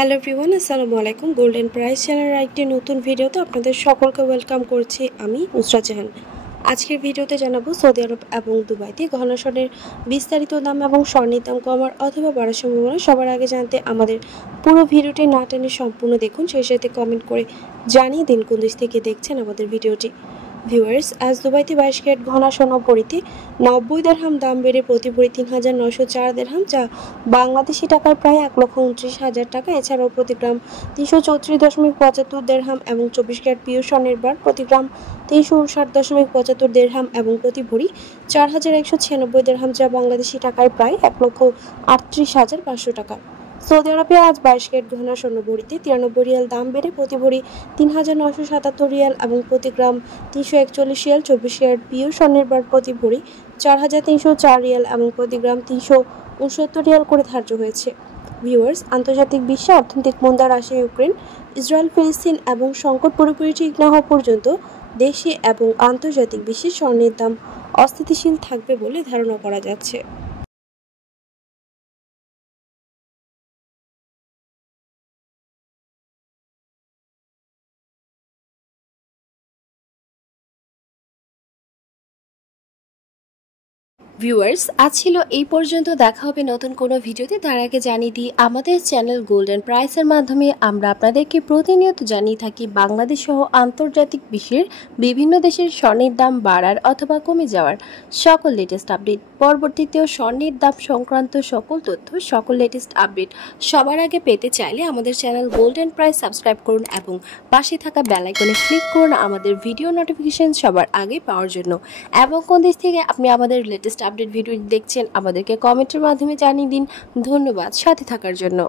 Hello everyone, আসসালামু আলাইকুম। Golden price চ্যানেলের একটি নতুন ভিডিওতে আপনাদের সকলকে ওয়েলকাম করছি আমি নুসরাত জাহান। আজকের ভিডিওতে জানাবো সৌদি আরব এবং দুবাইতে গহনা স্বর্ণের বিস্তারিত দাম এবং স্বর্ণের দাম কমার অথবা বাড়ার সম্ভাবনা। সবার আগে জানতে আমাদের পুরো ভিডিওটি না টেনে সম্পূর্ণ দেখুন, সেই সাথে কমেন্ট করে জানিয়ে দিন কোন দেশ থেকে দেখছেন আমাদের ভিডিওটি। ভিউয়ার্স, আজ দুবাইতে 22 ক্যারেট গহনা সোনা ভরিতে 90 দিরহাম দাম বেড়ে প্রতি ভরি 3904 দিরহাম, যা বাংলাদেশি টাকায় প্রায় 1,29,000 টাকা। এছাড়াও প্রতি গ্রাম 334.75 দিরহাম এবং 24 ক্যারেট পিওর স্বর্ণের বার প্রতি গ্রাম 359.75 দিরহাম এবং প্রতি ভরি 4196 দিরহাম, যা বাংলাদেশি টাকায় প্রায় 1,38,500 টাকা। সৌদি আরবে আজ 22 ক্যারেট গহনা স্বর্ণ ভরিতে 93 রিয়াল দাম বেড়ে প্রতি ভরি 3,977 রিয়াল এবং প্রতি গ্রাম 341 রিয়াল। 24 ক্যারেট পিওর স্বর্ণের বার প্রতি ভরি 4,304 রিয়াল এবং প্রতি গ্রাম 369 রিয়াল করে ধার্য হয়েছে। ভিউয়ার্স, আন্তর্জাতিক বিশ্বে অর্থনৈতিক মন্দা, রাশিয়া ইউক্রেন, ইসরায়েল ফিলিস্তিন এবং সংকট পুরোপুরি ঠিক না হওয়া পর্যন্ত দেশে এবং আন্তর্জাতিক বিশ্বে স্বর্ণের দাম অস্থিতিশীল থাকবে বলে ধারণা করা যাচ্ছে। ভিউয়ার্স, আজ ছিল এই পর্যন্ত। দেখা হবে নতুন কোনো ভিডিওতে। তার আগে জানিয়ে দিই, আমাদের চ্যানেল গোল্ডেন প্রাইসের মাধ্যমে আমরা আপনাদেরকে প্রতিনিয়ত জানিয়ে থাকি বাংলাদেশ সহ আন্তর্জাতিক বিশ্বের বিভিন্ন দেশের স্বর্ণের দাম বাড়ার অথবা কমে যাওয়ার সকল লেটেস্ট আপডেট। পরবর্তীতেও স্বর্ণের দাম সংক্রান্ত সকল তথ্য, সকল লেটেস্ট আপডেট সবার আগে পেতে চাইলে আমাদের চ্যানেল গোল্ডেন প্রাইস সাবস্ক্রাইব করুন এবং পাশে থাকা বেল আইকনে ক্লিক করুন আমাদের ভিডিও নোটিফিকেশন সবার আগে পাওয়ার জন্য। এবং কোন দেশ থেকে আপনি আমাদের লেটেস্ট আপডেট ভিডিও দেখছেন আমাদেরকে কমেন্টের মাধ্যমে জানিয়ে দিন। ধন্যবাদ সাথে থাকার জন্য।